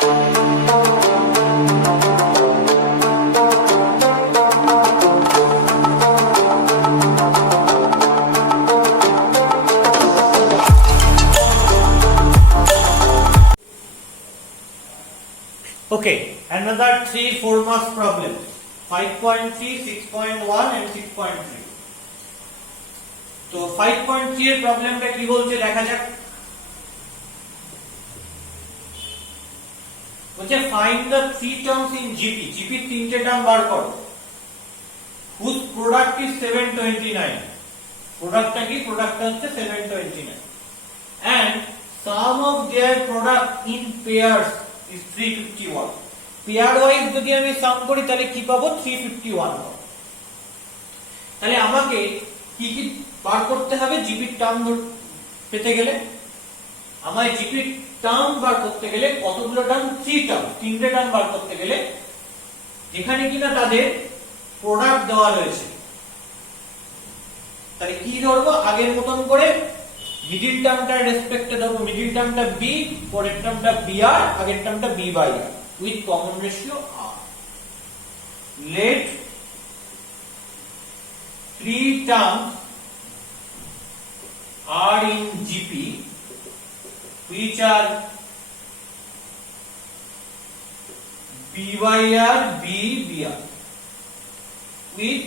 Okay, another 3 4 marks problem. 5.3, 6.1 and 6.3. তো 5.3 এর প্রবলেমটা কি বলছে দেখা যাক। বলছে find the 3 terms in GP. GP তিনটে টার্ম বার করো। whose product is 729. প্রোডাক্টটা কি? প্রোডাক্টটা হচ্ছে 729 and sum of their product in pairs is 351. Pair wise যদি আমি সাম করি তাহলে কি পাবো? 351 পাবো। তাহলে আমাকে কি কি বার করতে হবে জিপির টার্ম পেতে গেলে? আমায় জিপির টার্ম বার করতে গেলে কতগুলো টার্ম? 3 টার্ম, তিনটে টার্ম বার করতে গেলে যেখানে কিনা তাদের প্রোডাক্ট দেওয়া রয়েছে। তাহলে কি ধরবো? আগের মতন করে মিডিল টার্মটা রেসপেক্টে দেবো। মিডিল টার্মটা বি, পরের টার্মটা বি আর, আগের টার্মটা B by R with common ratio R. Let 3 terms are in GP which are B by R, B, BR with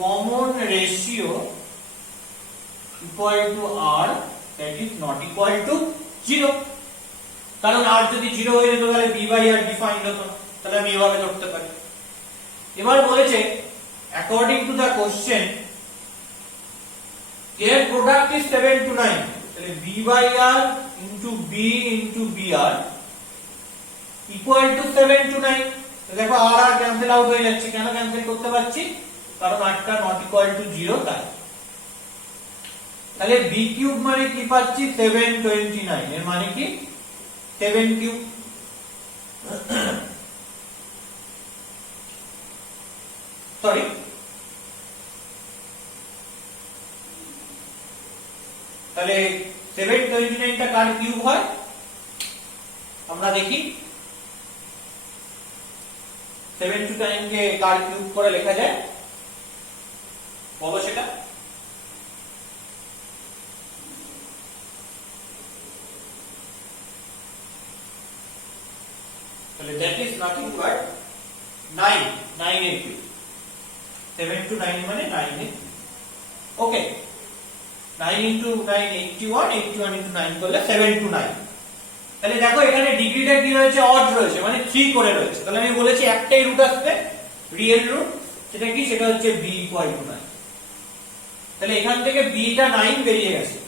common ratio equal to R, that is not equal to 0. কারণ R যদি 0 হয়ে যেত তাহলে B by R defined হতো না, তাহলে আমি এভাবে ধরতে পারি। এবার বলেছে according to the question their product is 7 to 9, তাহলে B by R into B into BR equal to 7 to 9। তো দেখো R আর ক্যান্সেল আউট হয়ে যাচ্ছে। কেন ক্যান্সেল করতে পারছি? কারণ R টা not equal to 0 তাই। তাহলে B কিউব মানে কি পাচ্ছি? 729। এর মানে কি? 7 কিউব। সরি, তাহলে 729 টা কার কিউব হয়? আমরা দেখি 729 কে কার কিউব করে লেখা যায়, বলো সেটা। তাহলে that is nothing but 9 এর কিউব। 7 to 9 মানে 9 এর। ওকে, 9 into 9 81, 81 into 9 করলে 7 to 9। তাহলে দেখো এখানে ডিগ্রিটা কি রয়েছে? অড রয়েছে, মানে 3 করে রয়েছে। তাহলে আমি বলেছি একটাই রুট আসবে, রিয়েল রুট। সেটা কি? সেটা হচ্ছে b equal to 9। তাহলে এখান থেকে b টা 9 বেরিয়ে গেছে।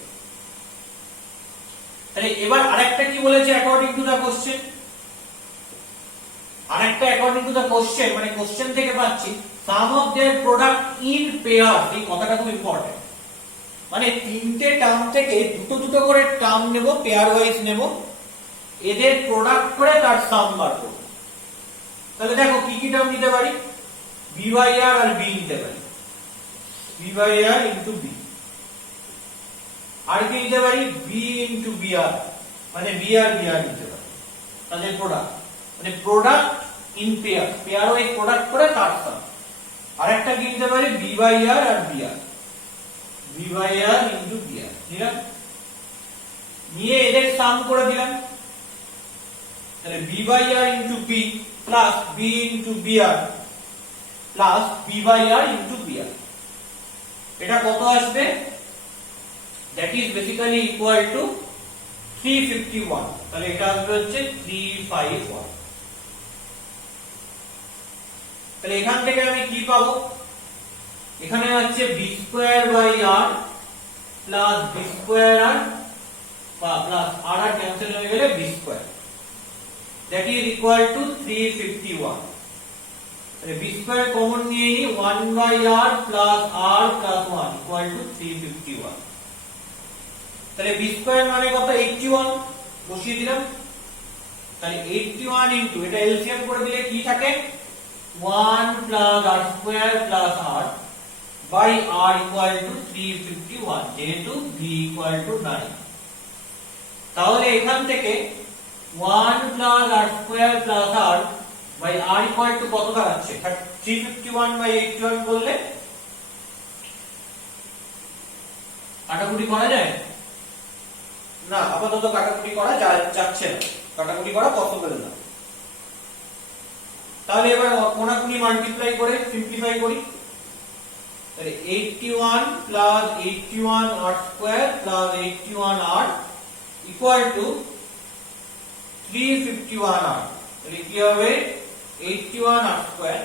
তাহলে এবার আরেকটা কি বলেছে অ্যাকর্ডিং টু দা কোশ্চেন? আরেকটা অ্যাকর্ডিং টু দা কোশ্চেন মানে কোশ্চেন থেকে পাচ্ছি sum of their product in pair. এই কথাটা খুব ইম্পর্টেন্ট। মানে তিনটে টার্ম থেকে দুটো দুটো করে টার্ম নেব, পেয়ার ওয়াইজ নেব, এদের প্রোডাক্ট করে তার সাম বার করব। তাহলে দেখো কি কি টার্ম নিতে পারি? b বাই r আর b নিতে পারি, b by r into b। আর কি নিতে পারি? b ইনটু br, মানে b আর br নিতে পারি। তাদের প্রোডাক্ট মানে product in pair, pairwise product করে তার সাম। আরেকটা কি নিতে পারি? b বাই r আর br, b by r into br নিলাম, নিয়ে এদের সাম করে দিলাম। তাহলে b by r into b plus b into br plus b by r into br, এটা কত আসবে? That is basically equal to 351। তাহলে এটা আসবে হচ্ছে 351। তাহলে এখান থেকে আমি কি পাবো? এখানে হচ্ছে b square by r plus b square r plus r আর ক্যান্সেল হয়ে গেলে b square, that is equal to 351। তাহলে b স্কয়ার কমন নিয়ে নি, 1 by r plus r plus 1 equal to 351। তাহলে b স্কয়ার মানে কত? 81 বসিয়ে দিলাম। তাহলে 81 ইনটু এটা এলসিএম করে দিলে কি থাকে? 1 plus r square plus r by r equal to 351, যেহেতু b equal to 9। তাহলে এখান থেকে 1 plus R square plus R by R equal to কত দাঁড়াচ্ছে? 351 বাই 81 বললে কাটাকুটি করা যায় না, আপাতত কাটাকুটি করা যাচ্ছে না, কাটাকুটি করা পসিবল না। তাহলে এবার কোনাকুনি মাল্টিপ্লাই করে সিম্পলিফাই করি। তাহলে 81 plus 81 R square plus 81 R equal to 351 R. তাহলে কি হবে? 81 R square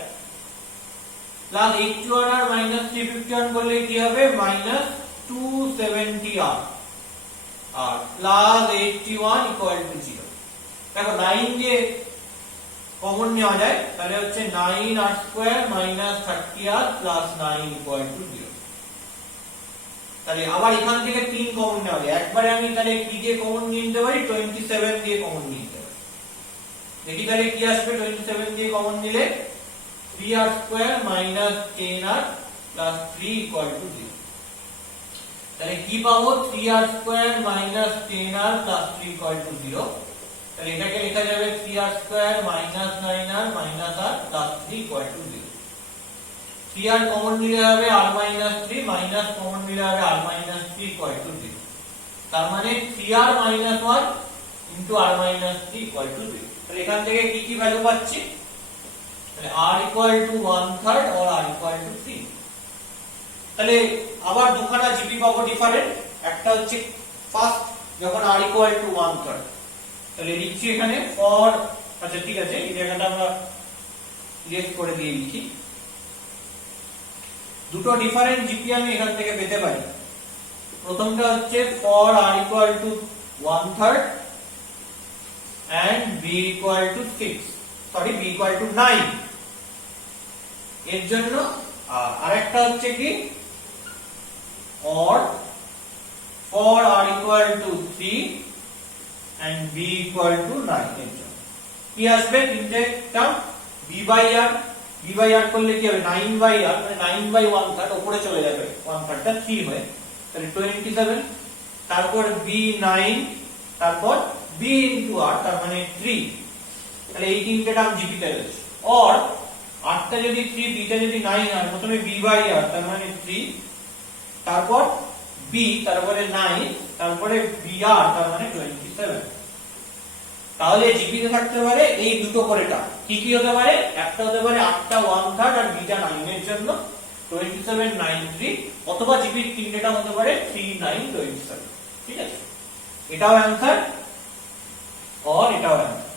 plus 81 R minus 351 করলে কি হবে? Minus 270 R R plus 81 equal to 0। দেখো 9 দিয়ে কমন নেওয়া যায়, তাহলে হচ্ছে 9 R square minus 30 R plus 9 equal to 0। তাহলে আবার এখান থেকে 3 কমন নেওয়া যায়। একবারে আমি তাহলে কি দিয়ে কমন নিয়ে নিতে পারি? 27 দিয়ে কমন নিয়ে নিতে পারি। দেখি তাহলে কি আসবে 27 দিয়ে কমন নিলে? 3 R square minus 10 R plus 3 equal to 0। তাহলে কি পাবো? 3 R square minus 10 R plus 3 equal to 0। তাহলে এটাকে লেখা যাবে 3 R square minus 9 R minus R plus 3 equal to 0। 3 R common নিলে হবে আর মাইনাস 3 মাইনাস কমন নিলে হবে আর মাইনাস 3 ইকুয়াল টু 0। তার মানে 3 R minus 1 into R minus 3 equal to 0। তাহলে এখান থেকে কি কি ভ্যালু পাচ্ছি? তাহলে r ইকুয়াল টু 1/3 আর r ইকুয়াল টু 3। তাহলে আবার দুখানা জিপি পাবো ডিফারেন্ট। একটা হচ্ছে ফার্স্ট যখন r ইকুয়াল টু 1/3, তাহলে লিখছি এখানে ফর, আচ্ছা ঠিক আছে এই জায়গাটা আমরা ইরেজ করে দিয়ে লিখি। দুটো ডিফারেন্ট জিপি আমি এখান থেকে পেতে পারি। প্রথমটা হচ্ছে for r equal to 1/3 and b equal to 6, sorry b equal to 9 এর জন্য। আর একটা হচ্ছে কি or for r equal to 3 and b equal to 9 এর জন্য কি আসবে? তিনটে term b by r, b by r করলে কি হবে? 9 বাই r, মানে 9 বাই 1/3 উপরে চলে যাবে, 1/3 টা 3 হয়, তাহলে 27। তারপর b 9, তারপর b into r, তার মানে 3। তাহলে এই তিনটে টার্ম জিপি তে রয়েছে। or r টা যদি 3, b টা যদি 9 হয়, প্রথমে b বাই r তার মানে 3, তারপর b, তারপরে 9, তারপরে br তার মানে 27। তাহলে জিপি তে থাকতে পারে এই দুটো করে টার্ম। কি কি হতে পারে? একটা হতে পারে r টা 1/3 আর b টা 9 এর জন্য 27 9 3, অথবা জিপির তিনটে টার্ম হতে পারে 3 9 27। ঠিক আছে, এটাও অ্যানসার আর এটাও অ্যানসার।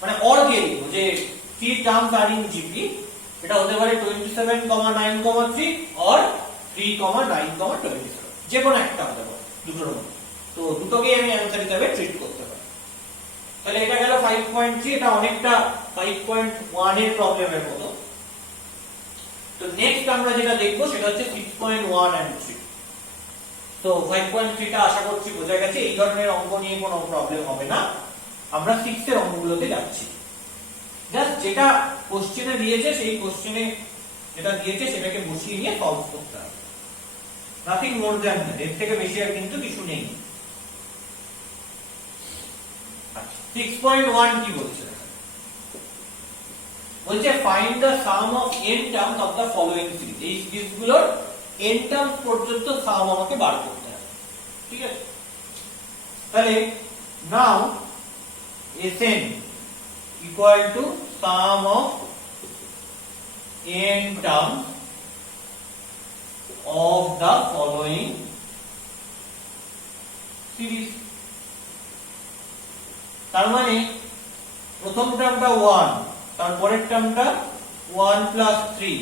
মানে অর দিয়ে দিব যে 3 টার্মস আর ইন জিপি, এটা হতে পারে 27, 9, 3 or 3, 9, 27, যে কোনো একটা হতে পারে দুটোর মধ্যে। তো দুটোকেই আমি অ্যানসার হিসেবে ট্রিট করতে পারি। তাহলে এটা গেল 5.3, এটা অনেকটা 5.1 এর প্রবলেমের মতো। তো নেক্সট আমরা যেটা দেখবো সেটা হচ্ছে 6.1 and 3। তো 5.3 টা আশা করছি বোঝা গেছে। এই ধরনের অঙ্ক নিয়ে কোনো প্রবলেম হবে না। আমরা 6 এর অঙ্কগুলোতে যাচ্ছি। জাস্ট যেটা কোশ্চেনে দিয়েছে সেই কোশ্চেনে যেটা দিয়েছে সেটাকে বসিয়ে নিয়ে সলভ করতে হবে, নাথিং মোর দ্যান দ্যাট। এর থেকে বেশি আর কিন্তু কিছু নেই। আচ্ছা 6.1 কি বলছে? বলছে find the some of n terms of the following series. এই সিরিজগুলোর n টার্মস পর্যন্ত সাম আমাকে বার করতে হবে। ঠিক আছে, তাহলে নাও Sn equal to sum of n terms of the following series। তার মানে প্রথম টার্মটা 1, তারপরের টার্মটা 1 প্লাস 3,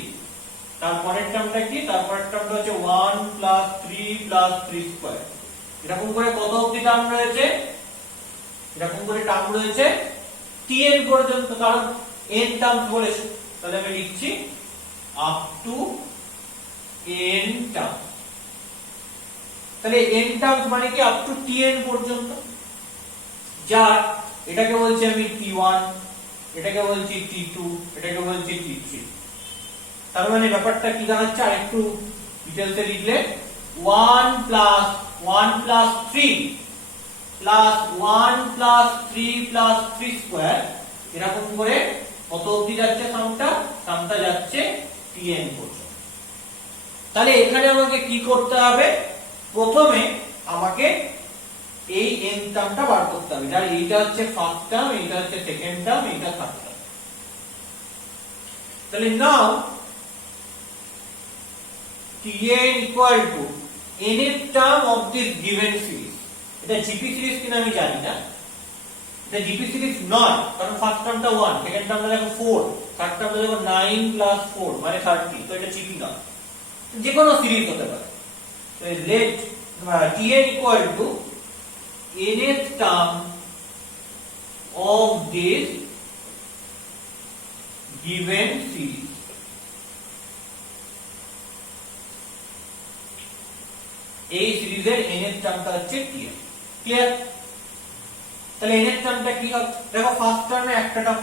তারপরের টার্মটা কি? তারপরের টার্মটা হচ্ছে 1 প্লাস 3 প্লাস 3 স্কয়ার। এরকম করে কত অবধি টার্ম রয়েছে? এরকম করে টার্ম রয়েছে tn পর্যন্ত, কারণ n টার্মস বলেছে। তাহলে আমি লিখছি আপ টু n টার্মস। তাহলে n টার্মস মানে কি? আপ টু tn পর্যন্ত। যা এটাকে বলছি আমি t1, এটাকে বলছি t2, এটাকে বলছি t3। তার মানে ব্যাপারটা কি দাঁড়াচ্ছে? আর একটু ডিটেইলসে লিখলে 1 plus 1 plus 3 plus 1 plus 3 plus 3 square এরকম করে কত অবধি যাচ্ছে সামটা যাচ্ছে tn পর্যন্ত। তাহলে এখানে আমাকে কি করতে হবে, প্রথমে আমাকে এই n টার্মটা বার করতে হবে, যার এইটা হচ্ছে ফার্স্ট টার্ম, এইটা হচ্ছে সেকেন্ড টার্ম, এইটা থার্ড টার্ম। তাহলে নাও tn equal to nth term of this given series। এটা GP সিরিজ কিনা আমি জানি না, এটা GP সিরিজ নয়, কারণ ফার্স্ট টার্মটা 1, সেকেন্ড টার্মটা দেখো 4, থার্ড টার্মটা দেখো 9 plus 4 মানে 30, তো এটা GP নয়, যে কোনো সিরিজ হতে পারে। তো let tn equal to nth term of this given series। এই সিরিজের nth টার্মটা হচ্ছে tn। ক্লিয়ার? তাহলে nth টার্মটা কি হবে, দেখো ফার্স্ট টার্মে একটা টার্ম,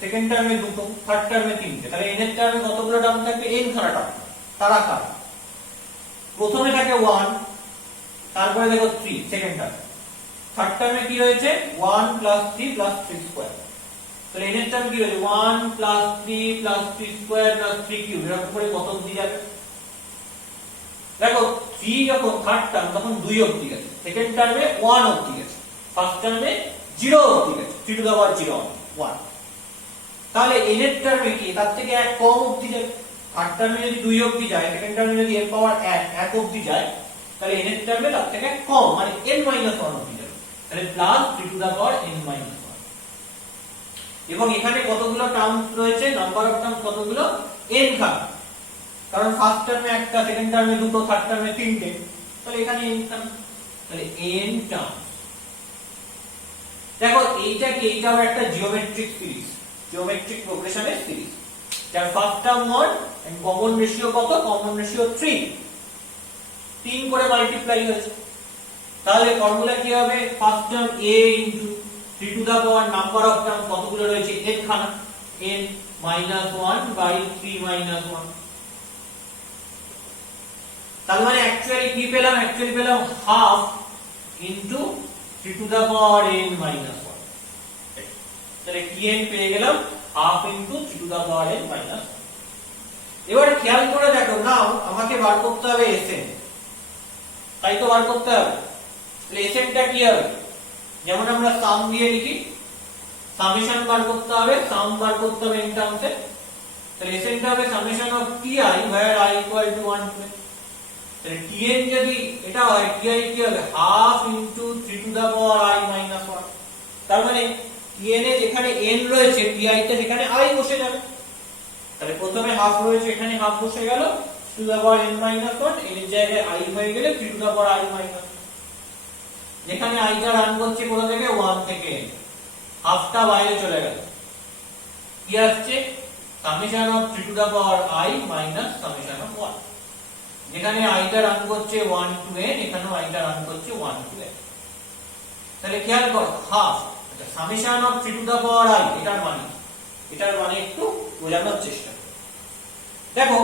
সেকেন্ড টার্মে দুটো, থার্ড টার্মে তিনটে, তাহলে nth টার্মে কতগুলো টার্ম থাকবে, n খানা টার্ম। তারা কারা, প্রথমে থাকে 1, তারপরে দেখো 3 সেকেন্ড টার্ম, থার্ড টার্মে কি রয়েছে 1 plus 3 plus 3 স্কয়ার। তাহলে nth টার্ম কি রয়েছে 1 plus 3 plus 3 square plus 3 cube, এরকম করে কত অবধি যাবে, দেখো 3 যখন থার্ড টার্ম তখন 2 অবধি গেছে, সেকেন্ড টার্মে 1 অবধি গেছে, ফার্স্ট টার্মে 0 অবধি গেছে, 3 টু দ্য পাওয়ার 0 1। তাহলে nth টার্মে কি তার থেকে এক কম অবধি যাবে, থার্ড টার্মে যদি 2 অবধি যায়, সেকেন্ড টার্মে যদি এর পাওয়ার 1 অবধি যায়, তাহলে nth টার্মে তার থেকে কম মানে n - 1 অবধি যাবে, তাহলে plus 3 to the power n - 1। এবং এখানে কতগুলো টার্ম রয়েছে, নাম্বার অফ টার্ম কতগুলো, n খানা, কারণ ফার্স্ট টার্মে একটা, সেকেন্ড টার্মে দুটো, থার্ড টার্মে তিনটে, তাহলে এখানে n টার্ম, তাহলে n টার্ম। দেখো এইটা কি, এইটাও একটা জিওমেট্রিক সিরিজ, জিওমেট্রিক প্রোগ্রেশনের সিরিজ, যার first term 1 and common ratio কত, কমন রেশিও 3 করে মাল্টিপ্লাই হয়েছে। তাহলে ফর্মুলা কি হবে, first term a into 3 to the power number of term কতগুলো রয়েছে, n খানা, n - 1 বাই 3 - 1। তার মানে অ্যাকচুয়ালি কি পেলাম, অ্যাকচুয়ালি পেলাম half into 3 to the power n - 1। তাহলে tn পেয়ে গেলাম half into 3 to the power n - 1। এবার খেয়াল করে দেখো, নাও আমাকে বার করতে হবে Sn, তাই তো বার করতে হবে। তাহলে Sn টা কি হবে, যেমন আমরা সাম দিয়ে লিখি, সামেশন বার করতে হবে, সাম বার করতে হবে n টার্মসে। তাহলে Sn টা হবে summation of ti where i equal to 1 to n। তাহলে tn যদি এটা হয়, ti কি হবে half into 3 to the power i - 1। তার মানে tn এ যেখানে n রয়েছে, ti তে সেখানে i বসে যাবে। তাহলে প্রথমে হাফ রয়েছে, এখানে হাফ বসে গেল, 3 to the power n - 1, n এর জায়গায় i হয়ে গেলে 3 টু দা পাওয়ার i - 1। যেখানে i টা রান করছে কোথা থেকে, 1 থেকে n, হাফটা বাইরে চলে গেল, কি আসছে summation of 3 to the power i minus summation of 1। যেখানে i টা রান করছে 1 টু n, এখানেও i টা রান করছে 1 টু n। তাহলে খেয়াল করো হাফ, আচ্ছা summation of 3 to the power i, এটার মানে একটু বোঝানোর চেষ্টা করো। দেখো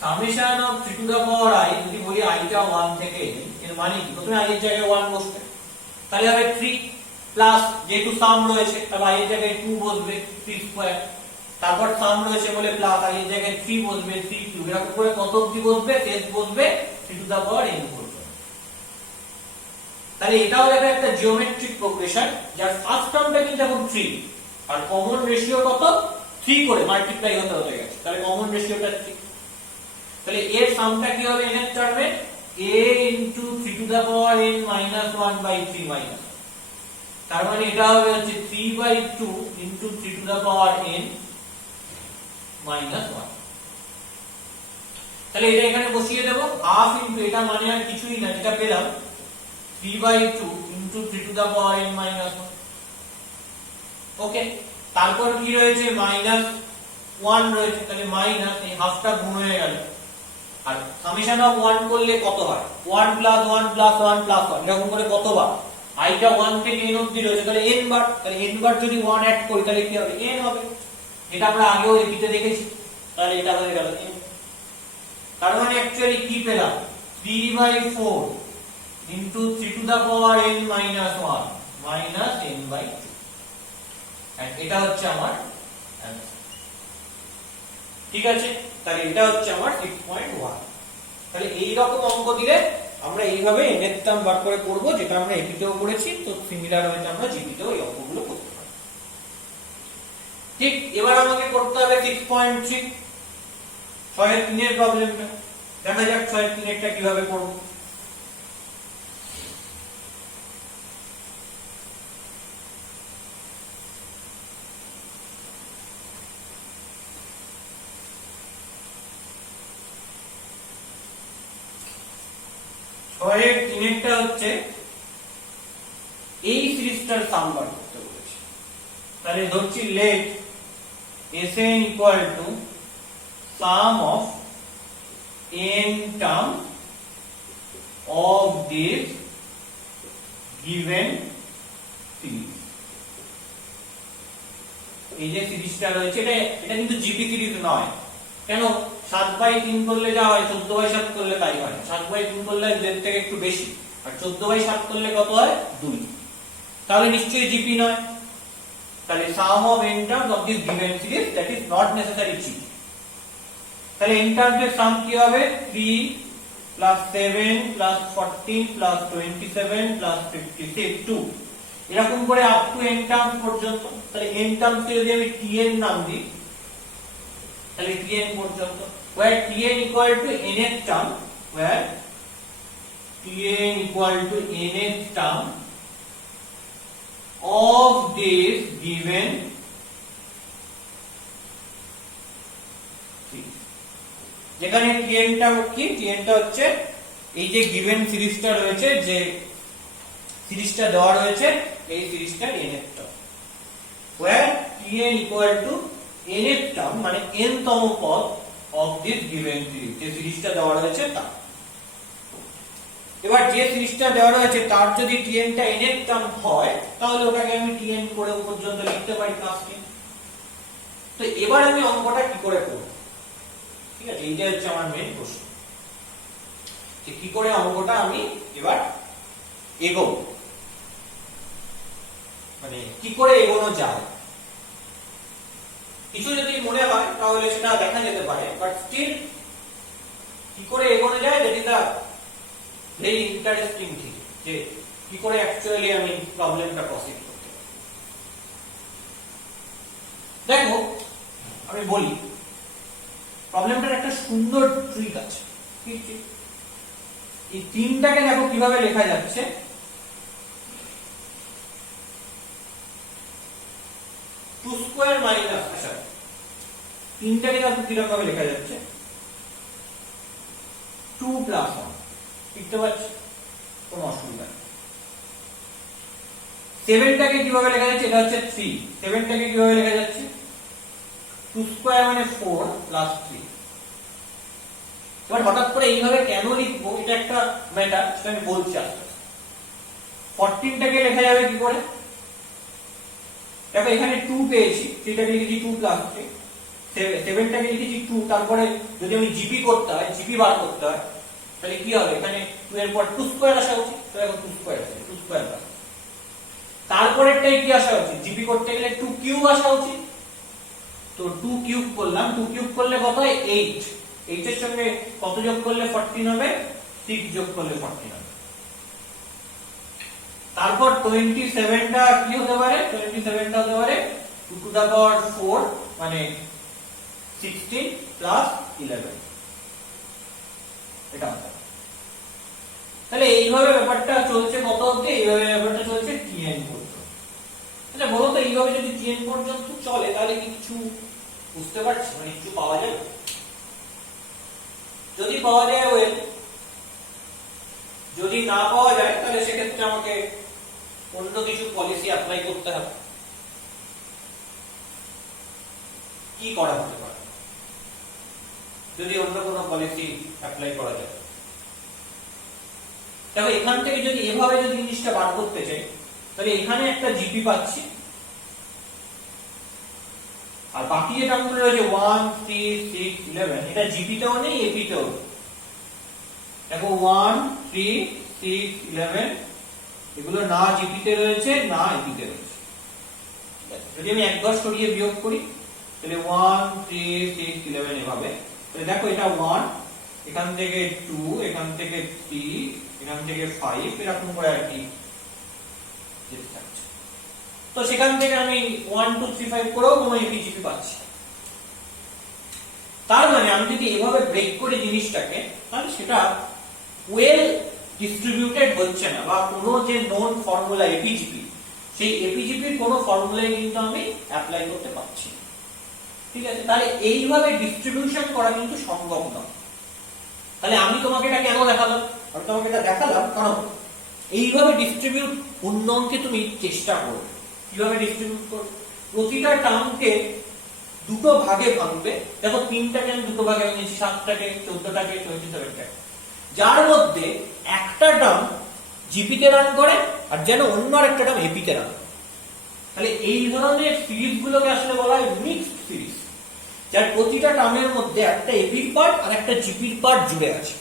summation of 3 to the power i যদি বলি i টা 1 থেকে n, এর মানে কি, প্রথমে i এর জায়গায় 1 বসবে, তাহলে হবে 3 প্লাস, যেহেতু সাম রয়েছে তাহলে i এর জায়গায় 2 বসবে 3 স্কয়ার, তারপর সাম রয়েছে বলে প্লাস, i এর জায়গায় 3 বসবে 3 কিউব, এরকম করে কত অবধি বসবে, শেষ বসবে 3 টু দা পাওয়ার n পর্যন্ত। তাহলে এটাও একটা জিওমেট্রিক প্রোগ্রেশন, যার ফার্স্ট টার্মটা কিন্তু এখন 3 আর কমন রেশিও কত, 3 করে মাল্টিপ্লাই হতে গেছে, তাহলে কমন রেশিওটা 3। তাহলে এর সামটা কি হবে, nth টার্মে a into 3 to the power n - 1 by 3 minus, তার মানে এটা হবে হচ্ছে 3/2 into 3 to the power n - 1। তাহলে এটা এখানে বসিয়ে দেব, হাফ ইনটু, এটা মানে আর কিছুই না, যেটা পেলাম 3/2 into 3 to the power n - 1। Okay, তারপর কি রয়েছে, -1 রয়েছে, তাহলে মাইনাস, এই হাফটা গুণ হয়ে গেল, আর সামেশন অফ 1 করলে কত হয়, 1 প্লাস 1 প্লাস 1 প্লাস 1, এরকম করে কতবার, i টা 1 থেকে n অবধি রয়েছে, তাহলে n বার, তাহলে n বার যদি 1 অ্যাড করি তাহলে কি হবে, n হবে, এটা আমরা আগেও এপিতে দেখেছি, তাহলে এটা হয়ে গেল n। তার মানে অ্যাকচুয়ালি কি পেলাম, 3 3/4 into 3 to the power n minus 1 minus n/2 and এটা হচ্ছে আমার অ্যানসার। ঠিক আছে, তাহলে এটা হচ্ছে আমার 6.1। তাহলে এই রকম অঙ্ক দিলে আমরা এইভাবে n এর টার্ম বার করে করব, যেটা আমরা এপিতেও করেছি। তো সিমিলার হয়তো আমরা জিপিতেও এই অঙ্কগুলো করতে পারি। ঠিক, এবার আমাকে করতে হবে 6.3 6 এর 3 এর প্রবলেমটা। দেখা যাক 6 এর 3 এরটা কিভাবে করব। ছয়ের 3 এরটা হচ্ছে এই সিরিজটার সাম বার করতে বলেছে। তাহলে ধরছি late Sn equal to sum of n terms of this given series। এই যে সিরিজটা রয়েছে এটা কিন্তু জিপি সিরিজ নয়। কেন? 7/3 করলে যা হয় 14/7 করলে তাই হয়। 7/3 করলে এর থেকে একটু বেশি, আর 14/7 করলে কত হয়? 2। তাহলে নিশ্চয়ই জিপি নয়। তাহলে sum of n terms of this given series, that is not necessary GP। তাহলে n terms এর সাম কি হবে? 3 plus 7 plus 14 plus 27 plus 56 2, এরকম করে আপ টু n টার্মস পর্যন্ত। তাহলে n টার্মস কে যদি আমি tn নাম দিই, তাহলে tn পর্যন্ত, where tn equal to nth term, where tn equal to nth term of this given series। যেখানে tn টা কি? tn টা হচ্ছে এই যে given সিরিজটা রয়েছে, যে সিরিজটা দেওয়া রয়েছে, এই সিরিজটার nth term, where tn equal to nth term মানে n তম পদ of this given series, যে সিরিজটা দেওয়া রয়েছে তা। এবার যে সিরিজটা দেওয়া রয়েছে তার যদি tn টা nth টার্ম হয়, তাহলে ওটাকে আমি tn করে পর্যন্ত লিখতে পারি +10। তো এবার আমি অঙ্কটা কি করে করব? ঠিক আছে, এইটা হচ্ছে আমার মেইন প্রশ্ন, যে কি করে অঙ্কটা আমি এবার এগোবো, মানে কি করে এগোনো যায়। কিছু যদি মনে হয় তাহলে সেটা দেখা যেতে পারে, বাট স্টিল কি করে এগোনো যায়, that is a very interesting thing, যে কি করে অ্যাকচুয়ালি আমি প্রবলেমটা প্রসিড করতে পারি। দেখো, আমি বলি, প্রবলেমটার একটা সুন্দর ট্রিক আছে। এই 3টাকে দেখো কিভাবে লেখা যাচ্ছে। টু স্কয়ার মাইনাস, আচ্ছা 3টাকে দেখো কিরকম ভাবে লেখা যাচ্ছে, 2 + 1, লিখতে পারছি, কোনো অসুবিধা নেই। 7টাকে কিভাবে লেখা যাচ্ছে? এটা হচ্ছে 3। 7টাকে কিভাবে লেখা যাচ্ছে? 2 স্কয়ার মানে 4 + 3। এবার হঠাৎ করে এইভাবে কেন লিখবো, এটা একটা ম্যাটার, সেটা আমি বলছি আস্তে আস্তে। 14টাকে লেখা যাবে কি করে? দেখো এখানে 2 পেয়েছি, সেটাকে লিখেছি 2 + 3। 7টাকে লিখেছি 2, তারপরে যদি আমি জিপি করতে হয়, জিপি বার করতে হয়, তাহলে কি হবে? এখানে 2 এর পর 2 স্কয়ার আসা উচিত, তো দেখো 2 স্কয়ার আছে, 2 স্কয়ার প্লাস। তারপরেরটাই কি আসা উচিত? জিপি করতে গেলে 2 কিউব আসা উচিত, তো 2 কিউব করলাম। 2 কিউব করলে কত হয়? 8। 8 এর সঙ্গে কত যোগ করলে 14 হবে? 6 যোগ করলে 14 হবে। তারপর 27টা কি হতে পারে? 27টা হতে পারে 2 টু দা পাওয়ার 4 মানে 16 প্লাস 11, এটা হতে পারে। তাহলে এইভাবে ব্যাপারটা চলছে কত অবধি? এইভাবে ব্যাপারটা চলছে tn পর্যন্ত। আচ্ছা বলো তো, এইভাবে যদি tn পর্যন্ত চলে তাহলে কি কিছু বুঝতে পারছি, মানে কিছু পাওয়া যাবে? যদি পাওয়া যায় ওয়েল, যদি না পাওয়া যায় তাহলে সেক্ষেত্রে আমাকে অন্য কিছু পলিসি অ্যাপ্লাই করতে হবে। কি করা হতে পারে যদি অন্য কোনো পলিসি অ্যাপ্লাই করা যায়? দেখো এখান থেকে যদি এভাবে যদি জিনিসটা বার করতে চাই, তাহলে এখানে একটা জিপি পাচ্ছি, আর বাকি যে টার্মগুলো রয়েছে 1 3 6 11, এটা জিপি তেও নেই, এপি তেও। দেখো 1 3 6 11 এগুলো না জিপিতে রয়েছে না এপিতে রয়েছে। যদি আমি 1 10 সরিয়ে বিয়োগ করি তাহলে 1 3 6 11 এভাবে, তাহলে দেখো এটা 1, এখান থেকে 2, এখান থেকে 3, এখান থেকে 5, এরকম করে আর কি যেতে থাকছে। তো সেখান থেকে আমি 1 2 3 5 করেও কোনো এপিজিপি পাচ্ছি। তার মানে আমি যদি এভাবে ব্রেক করি জিনিসটাকে, তাহলে সেটা ওয়েল ডিস্ট্রিবিউটেড হচ্ছে না, বা কোনো যে নোন ফর্মুলা এপিজিপি, সেই এপিজিপির কোনো ফর্মুলায় কিন্তু আমি অ্যাপ্লাই করতে পারছি না। ঠিক আছে, তাহলে এইভাবে ডিস্ট্রিবিউশন করা কিন্তু সম্ভব নয়। তাহলে আমি তোমাকে এটা কেন দেখালাম? আমি তোমাকে এটা দেখালাম কারণ এইভাবে ডিস্ট্রিবিউট উন্নয়নকে তুমি চেষ্টা করবে। কিভাবে ডিস্ট্রিবিউট করবে? প্রতিটা টার্মকে দুটো ভাগে ভাঙবে। দেখো 3টাকে আমি দুটো ভাগে ভাঙিয়েছি, 7টাকে, 14টাকে, 27টাকে, যার মধ্যে একটা টার্ম জিপিতে রান করে আর যেন অন্য একটা টার্ম এপিতে রান করে। তাহলে এই ধরনের সিরিজ গুলোকে আসলে বলা হয় মিক্সড সিরিজ, যার প্রতিটা টার্মের মধ্যে একটা এপির পার্ট আর একটা জিপির পার্ট জুড়ে আছে।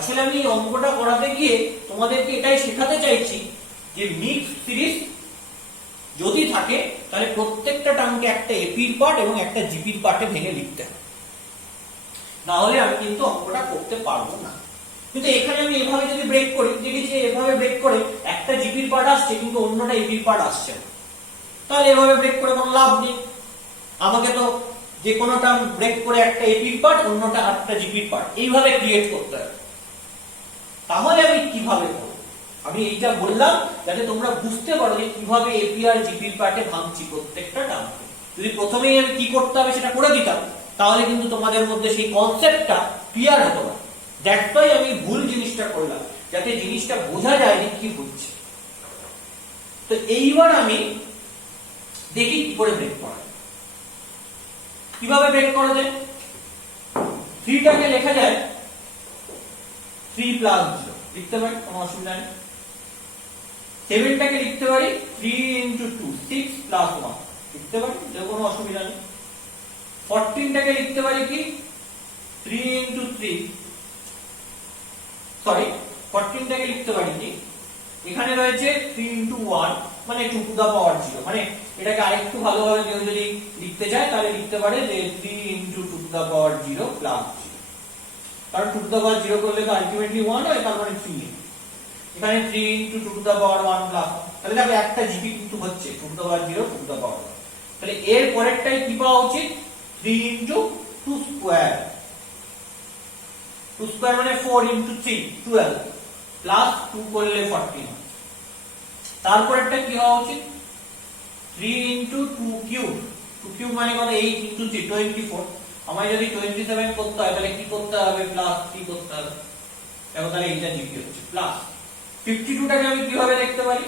আসলে আমি এই অঙ্কটা করাতে গিয়ে তোমাদেরকে এটাই শেখাতে চাইছি যে মিক্সড সিরিজ যদি থাকে তাহলে প্রত্যেকটা টার্মকে একটা এপির পার্ট এবং একটা জিপির পার্টে ভেঙে লিখতে হবে, না হলে আমি কিন্তু অঙ্কটা করতে পারবো না। কিন্তু এখানে আমি এভাবে যদি ব্রেক করি, দেখেছি এভাবে ব্রেক করে একটা জিপির পার্ট আসছে কিন্তু অন্যটা এপির পার্ট আসছে না, তাহলে এভাবে ব্রেক করে কোনো লাভ নেই। আমাকে তো যে কোনো টার্ম ব্রেক করে একটা এপির পার্ট অন্যটা একটা জিপির পার্ট এইভাবে ক্রিয়েট করতে হবে। তাহলে আমি কিভাবে করব? আমি এইটা বললাম যাতে তোমরা বুঝতে পারো যে কিভাবে এপি আর জিপির পার্টে ভাঙছি প্রত্যেকটা টার্মকে। যদি প্রথমেই আমি কি করতে হবে সেটা করে দিতাম, তাহলে কিন্তু তোমাদের মধ্যে সেই কনসেপ্টটা ক্লিয়ার হতো না। দ্যাটস ওয়াই আমি ভুল জিনিসটা করলাম, যাতে জিনিসটা বোঝা যায় যে কি হচ্ছে। তো এইবার আমি দেখি কি করে ব্রেক করা যায়। কিভাবে ব্রেক করা যায়? 3টাকে লেখা যায় 3 প্লাস 0 লিখতে পারি, কোনো অসুবিধা নেই। 7টাকে লিখতে পারি 3 into 2 6 plus 1 লিখতে পারি, কোনো অসুবিধা নেই। 14টাকে লিখতে পারি কি 3 into 3, সরি 14টাকে লিখতে পারি কি এখানে রয়েছে 3 into 1 মানে 2 to the power 0, মানে এটাকে আরেকটু ভালোভাবে কেউ যদি লিখতে চায় তাহলে লিখতে পারে যে 3 into 2 to the power 0 plus 0, কারণ 2 to the power 0 করলে তো আলটিমেটলি 1 হয়, তার মানে 3। এখানে 3 into 2 to the power 1 plus 1, তাহলে দেখো একটা জিপি কিন্তু হচ্ছে 2 to the power 0 2 to the power 1। তাহলে এর পরেরটাই কি পাওয়া উচিত? 3 into 2 square, 2 square মানে 4 into 3 12 plus 2 করলে 14। তারপরেরটা কি হওয়া উচিত? 3 into 2 cube, 2 cube মানে কত? 8 into 3 24। আমায় যদি 27 করতে হয় তাহলে কি করতে হবে? প্লাস 3 করতে হবে। দেখো তাহলে এইটা জিপি হচ্ছে প্লাস 52টাকে আমি কিভাবে লিখতে পারি?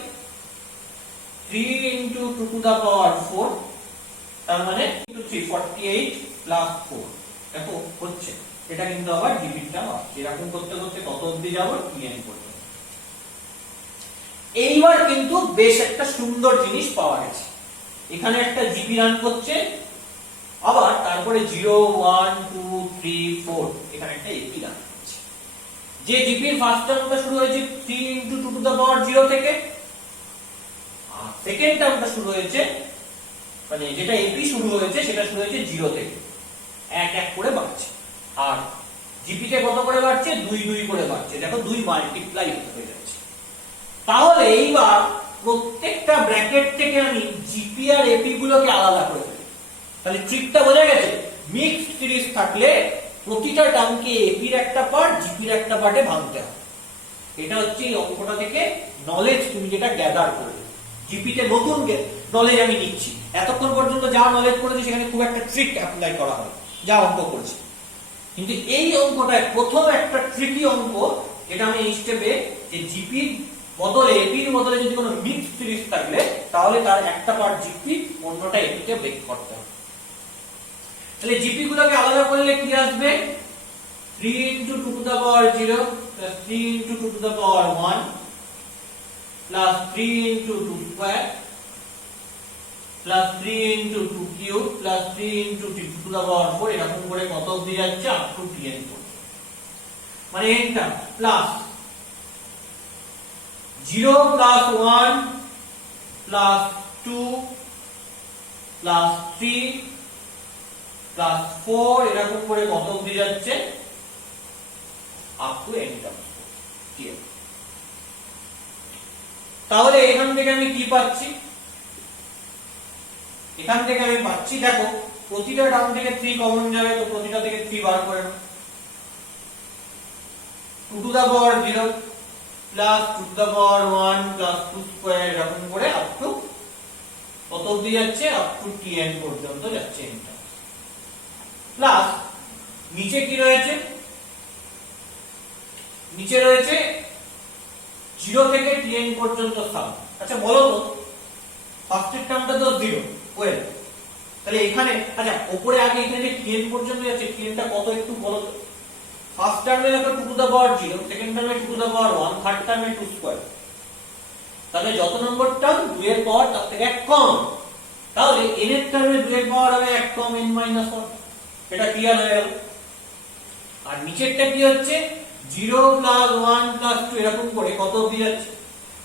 3 into 2 to the power 4, তার মানে 3 48 plus 4। দেখো হচ্ছে, এটা কিন্তু আবার জিপির টার্ম আসছে। এরকম করতে করতে কত অবধি যাব? টিএন পর্যন্ত। এইবার কিন্তু বেশ একটা সুন্দর জিনিস পাওয়া গেছে। এখানে একটা জিপি রান করছে, আবার তারপরে 0 1 2 3 4 এখানে একটা এপি রান করছে। যে জিপির ফার্স্ট টার্মটা শুরু হয়েছে 3 into 2 to the power 0 থেকে, আর সেকেন্ড টার্মটা শুরু হয়েছে, মানে যেটা এপি শুরু হয়েছে সেটা শুরু হয়েছে 0 থেকে, এক এক করে বাড়ছে। আর জিপিতে কত করে বাড়ছে? 2 2 করে বাড়ছে। দেখো 2 মাল্টিপ্লাই হয়ে যাচ্ছে। তাহলে এইবার প্রত্যেকটা ব্র্যাকেট থেকে আমি জিপি আর এপি গুলোকে আলাদা করে দেব। তাহলে ট্রিকটা বোঝা গেছে? মিক্সড সিরিজ থাকলে প্রতিটা টার্মকে এপির একটা পার্ট জিপির একটা পার্টে ভাঙতে হবে। এটা হচ্ছে এই অঙ্কটা থেকে নলেজ তুমি যেটা গ্যাদার করবে। জিপিতে নতুন নলেজ আমি নিচ্ছি, এতক্ষণ পর্যন্ত যা নলেজ করেছি সেখানে খুব একটা ট্রিক অ্যাপ্লাই করা হয়, যা অঙ্ক করেছি। কিন্তু এই অঙ্কটায় প্রথম একটা ট্রিকি অঙ্ক, যেটা আমি এই স্টেপে যে জিপির বদলে এপির বদলে যদি কোনো মিক্সড সিরিজ থাকলে তাহলে তার একটা পার্ট জিপি অন্যটা এপিতে ব্রেক করতে হবে। তাহলে জিপি গুলোকে আলাদা করলে কি আসবে? 3 into 2 to the power 0 plus 3 into 2 to the power 1 plus 3 into 2 square plus 3 into 2 cube plus 3 into 2 to the power 4, এরকম করে কত অবধি যাচ্ছে? up to 10 পর্যন্ত। মানে n term plus 0 plus 1 plus 2 plus 3 plus 4 এরকম করে কত অবধি যাচ্ছে আপ টু n টার্ম। তাহলে এখান থেকে আমি কি পাচ্ছি? এখান থেকে আমি পাচ্ছি, দেখো প্রতিটা টার্ম থেকে 3 কমন যাবে, তো প্রতিটা থেকে 3 বার করে নাও। 2 to the power 0 plus 2 to the power 1 plus 2 square এরকম করে আপ টু কত অবধি যাচ্ছে? আপ টু tn পর্যন্ত যাচ্ছে এটা। প্লাস নিচে কি রয়েছে? নিচে রয়েছে 0 থেকে tn পর্যন্ত সাম। আচ্ছা বলো তো, ফার্স্টের টার্মটা তো 0, ওয়েল তাহলে এখানে আচ্ছা উপরে আগে এখানে যে tn পর্যন্ত যাচ্ছে, tnটা কত একটু বলো তো। ফার্স্ট টার্মে দেখো 2 টু দা পাওয়ার 0, সেকেন্ড টার্মে 2 টু দা পাওয়ার 1, থার্ড টার্মে 2 স্কয়ার। তাহলে যত নম্বর টার্ম 2 এর পাওয়ার তার থেকে 1 কম, তাহলে n এর টার্মে 2 এর পাওয়ার হবে 1 কম n - 1। এটা ক্লিয়ার হয়ে গেল। আর নিচেরটা কি হচ্ছে? 0 প্লাস 1 প্লাস 2 এরকম করে কত অবধি যাচ্ছে?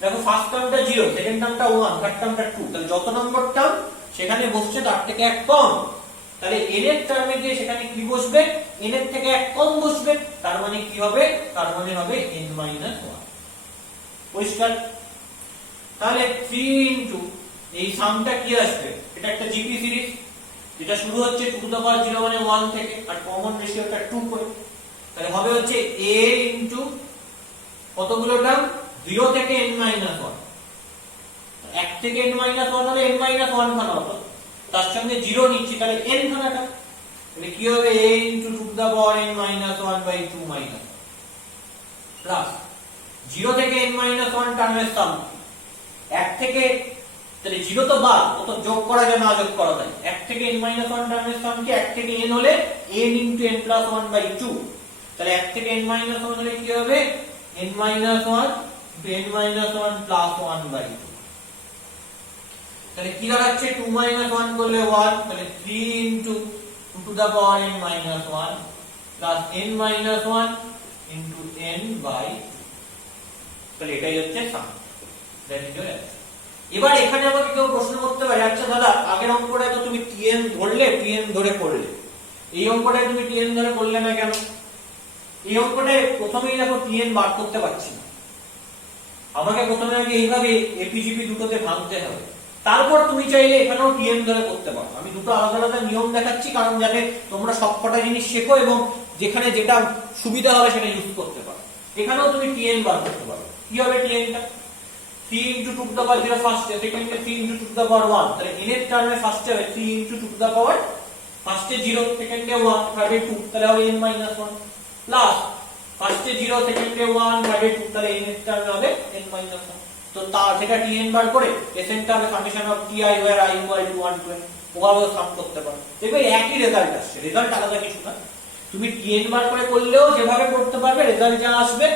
দেখো ফার্স্ট টার্মটা 0, সেকেন্ড টার্মটা 1, থার্ড টার্মটা 2, তাহলে যত নম্বর টার্ম সেখানে বসছে তার থেকে 1 কম। তাহলে n এর টার্মে গিয়ে সেখানে কি বসবে? n এর থেকে 1 কম বসবে, তার মানে কি হবে? তার মানে হবে n - 1। পরিষ্কার? তাহলে 3 ইনটু এই সামটা কি আসবে? এটা একটা জিপি সিরিজ, যেটা শুরু হচ্ছে 2 টু দা পাওয়ার 0 মানে 1 থেকে, আর কমন রেশিওটা 2 করে। তাহলে হবে হচ্ছে a ইনটু কতগুলো টার্ম? 0 থেকে n - 1। 1 থেকে n - 1 হলে n - 1 খানা হতো, তার সঙ্গে 0 নিচ্ছি, তাহলে n খানাটা। তাহলে কি হবে? a into 2 to the power n - 1/2 minus plus 0 থেকে n - 1 টার্মের সাম। 1 থেকে তাহলে 0 তো বাদ, ও তো যোগ করা যায় না যোগ করা যায়। 1 থেকে n - 1 টার্মের সাম কি? 1 থেকে n হলে n ইনটু n প্লাস 1/2। তাহলে 1 থেকে n - 1 হলে কি হবে? n - 1 n - 1 plus 1/2। তাহলে কি দাঁড়াচ্ছে? 2 - 1 করলে 1, তাহলে 3 into 2 to the power n - 1 plus n - 1 into n/2। তাহলে এটাই হচ্ছে sum. That is your answer. এবার এখানে আমাকে কেউ প্রশ্ন করতে পারে, আচ্ছা দাদা আগের অঙ্কটায় তো তুমি tn ধরলে, tn ধরে করলে, এই অঙ্কটায় তুমি tn ধরে করলে না কেন? এই অঙ্কটায় প্রথমেই দেখো tn বার করতে পারছি না, আমাকে প্রথমে আগে এইভাবে এপিজিপি দুটোতে ভাঙতে হবে, তারপর তুমি চাইলে এখানেও tn ধরে করতে পারো। আমি দুটো আলাদা আলাদা নিয়ম দেখাচ্ছি, কারণ যাতে তোমরা সবকটা জিনিস শেখো এবং যেখানে যেটা সুবিধা হবে সেটা ইউজ করতে পারো। এখানেও তুমি tn বার করতে পারো। কি হবে tnটা? 3 ইনটু 2 টু দা পাওয়ার 0 ফার্স্টে, সেকেন্ডে 3 ইনটু 2 টু দা পাওয়ার 1, তাহলে n এর টার্মে ফার্স্টে হবে 3 ইনটু 2 টু দা পাওয়ার ফার্স্টে 0, সেকেন্ডে 1, থার্ডে 2, তাহলে হবে n - 1 প্লাস ফার্স্টে 0, সেকেন্ডে 1, থার্ডে 2, তাহলে n এর টার্মে হবে n - 1। তো তা সেটা tn বার করে এসএনটা হবে summation of ti where I = 1 to n, ওভাবে সাম করতে পারো। দেখবে একই রেজাল্ট আসছে, রেজাল্ট আলাদা কিছু না। তুমি tn বার করে করলেও যেভাবে করতে পারবে, রেজাল্ট যা আসবে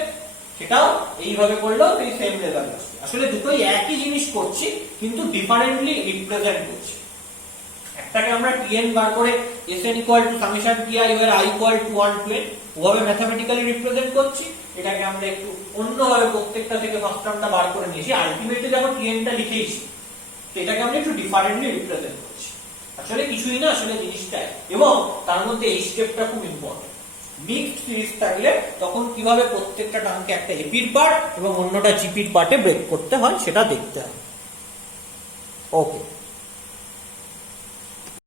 সেটাও এইভাবে করলেও সেই সেম রেজাল্ট আসবে। আসলে দুটোই একই জিনিস করছি, কিন্তু ডিফারেন্টলি রিপ্রেজেন্ট করছি। একটাকে আমরা tn বার করে sn = summation ti where I = 1 to n ওভাবে ম্যাথমেটিক্যালি রিপ্রেজেন্ট করছি। এটাকে আমরা একটু অন্যভাবে প্রত্যেকটা থেকে ফার্স্ট টার্মটা বার করে নিয়েছি, আলটিমেটলি যখন tnটা লিখেইছি, তো এটাকে আমরা একটু ডিফারেন্টলি রিপ্রেজেন্ট করছি। আসলে কিছুই না, আসলে জিনিসটা, এবং তার মধ্যে এই স্টেপটা খুব ইম্পর্টেন্ট। মিক্সড সিরিজ থাকলে তখন কিভাবে প্রত্যেকটা টার্মকে একটা এপির পার্ট এবং অন্যটা জিপির পার্টে ব্রেক করতে হয় সেটা দেখতে হবে। ওকে।